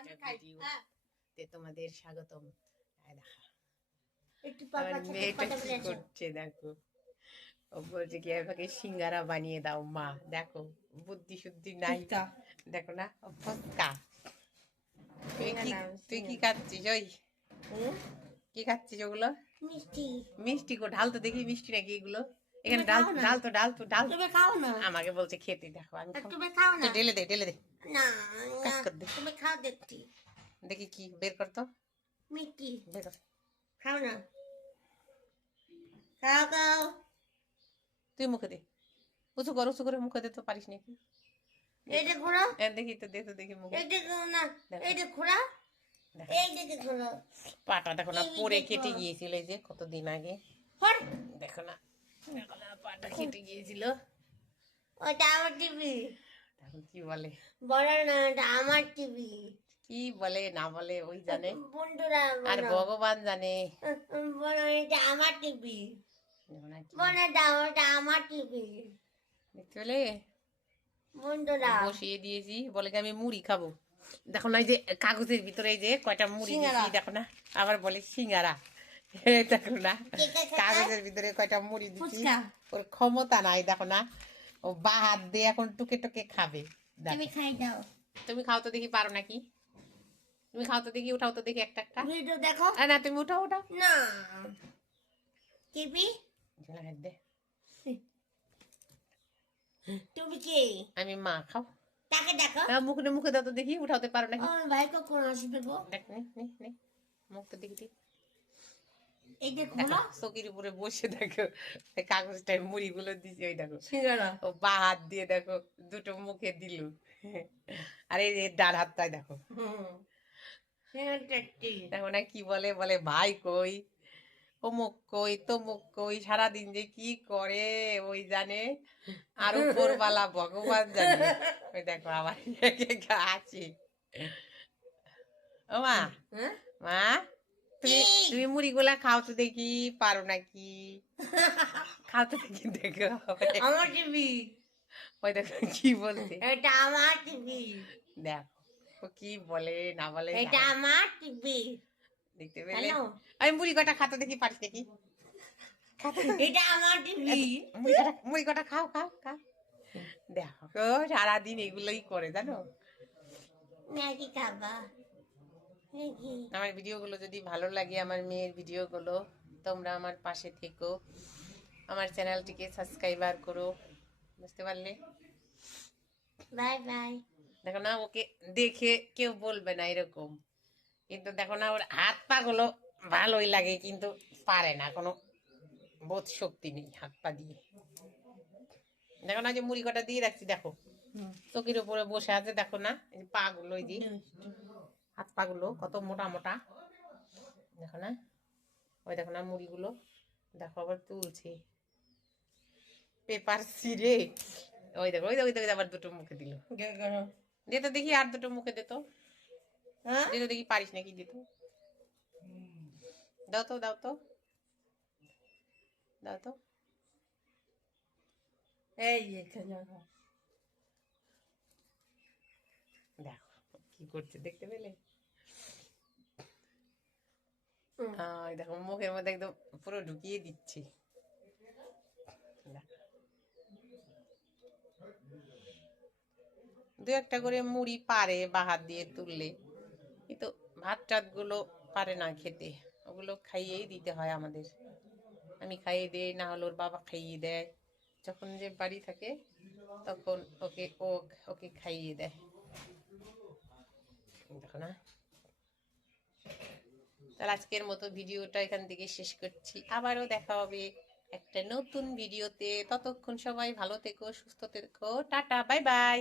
ভিডিওতে তোমাদের স্বাগতম। আমার মেয়েটা কি করছে দেখো, ও বলছে কি আমাকে সিঙ্গারা বানিয়ে দাও মা। দেখো বুদ্ধি শুদ্ধি নাই, দেখো না ফস্কা। তুই কি খাচ্ছিস? ওই কি খাচ্ছিস ওগুলো? মিষ্টি। মিষ্টি কো ঢাল তো দেখি, মিষ্টি নাকি এগুলো? এখানে ডাল ডাল তো ডাল তো ডাল। তুমি খাও না, আমাকে বলছে খেতে। দেখো আমি তুমি খাও না, ঢেলে দে ঢেলে দে। না কাজ কর দে, তুমি খাও দেখছি। দেখি কি বের কর তো, মিষ্টি বের কর। খাও না, খাও খাও। তুই মুখে দে, উঁচু করে মুখে দে তো, পারিস নাকি? এইটা ঘোরা, দেখি তো, দে তো দেখি মুখে। এইটা না, এইটা ঘোরা, এই দিকে ঘোরা। পাটা দেখো না পরে কেটে গিয়েছিল এই যে কতদিন আগে। দেখো না, দেখো না পাটা কেটে গিয়েছিল। ওটা আমার টিভি। এখন কি বলে বলে না, এটা আমার টিভি। কি বলে না বলে ওই জানে, বন্ধুরা আর ভগবান জানে। বলো এটা আমার টিভি, বলে দাও এটা আমার টিভি। দেখতে পেলে বন্ধুরা বসিয়ে দিয়েছি, বলে কি আমি মুড়ি খাবো। দেখো না এই যে কাগজের ভিতরে এই যে কয়টা মুড়ি দিয়েছি, দেখো না আবার বলে সিঙ্গারা। দেখো না কাগজের ভিতরে কয়টা মুড়ি দিচ্ছি, ওর ক্ষমতা নাই। দেখো না ও বা হাত দিয়ে এখন টুকে টুকে খাবে। তুমি খাই দাও, তুমি খাও তো দেখি, পারো নাকি? তুমি খাও তো দেখি, উঠাও তো দেখি একটা একটা। ভিডিও দেখো না তুমি উঠাও উঠাও না। টিভি দে। তুমি কি? আমি মা। খাও তাকে দেখো, মুখে দাও তো দেখি, উঠাতে পারো নাকি? আমার ভাই কখন আসবে গো? দেখ নে মুখ তো দেখি। এই দেখো না, চকির উপরে বসে দেখো কাগজটায় মুড়ি গুলো দিছি। ওই দেখো সিঙ্গারা, ও বা হাত দিয়ে দেখো দুটো মুখে দিল। আর এই ডান হাতটাই দেখো, দেখো না কি বলে, বলে ভাই কই, অমুক কই তমুক কই, সারাদিন যে কি করে ওই জানে, আর উপরওয়ালা ভগবান জানে। ওই দেখো আবার আছে। ও মা, মা তুমি মুড়িগুলা খাও তো দেখি, পারো নাকি? খাও তো দেখি। দেখো আমার টিভি, ওই দেখো কি বলছে, এটা আমার টিভি। দেখো ও কি বলে না বলে, এটা আমার টিভি। দেখতে পেলে? আমি মুড়ি কটা খাতো দেখি, পারিস নাকি? এটা আমার টিভি। মুড়ি কটা খাও খাও খাও। দেখো সারাদিন এগুলোই করে জানো। ম্যাগি খাবা? আমার ভিডিওগুলো যদি ভালো লাগে, আমার মেয়ের ভিডিওগুলো, তোমরা আমার পাশে থেকো, আমার চ্যানেলটিকে সাবস্ক্রাইবার করো। বুঝতে পারলে? Bye bye. দেখো না ওকে দেখে কেউ বলবে না এরকম, কিন্তু দেখো না ওর হাত পা গুলো ভালোই লাগে, কিন্তু পারে না, কোনো বোধ শক্তি নেই হাত পা দিয়ে। দেখো না যে মুড়ি কটা দিয়ে রাখছি, দেখো চকির উপরে বসে আছে। দেখো না এই পা গুলো, এই যে হাত পা গুলো কত মোটা মোটা। দেখো না ওই দেখো না মুড়িগুলো, দেখো আবার তুলছে পেপার ছিঁড়ে। ওই দেখো ওই দেখো আবার দুটো মুখে দিল। দে তো দেখি আর দুটো মুখে দে তো, দে তো দেখি পারিস নাকি, দিত দাও তো দাও তো দাও তো। এই দেখো কি করছে, দেখতে পেলে? দেখো মুখের মধ্যে একদম পুরো ঢুকিয়ে দিচ্ছি। দু একটা করে মুড়ি পারে বা হাত দিয়ে তুললে, কিন্তু ভাত টাত গুলো পারে না খেতে, ওগুলো খাইয়েই দিতে হয় আমাদের। আমি খাইয়ে দিই, না হলে ওর বাবা খাইয়ে দেয়। যখন যে বাড়ি থাকে তখন ওকে খাইয়ে দেয়। দেখো না, তাহলে আজকের মতো ভিডিওটা এখান থেকে শেষ করছি। আবারও দেখা হবে একটা নতুন ভিডিওতে। ততক্ষণ সবাই ভালো থেকো, সুস্থ থেকো। Tata, bye bye.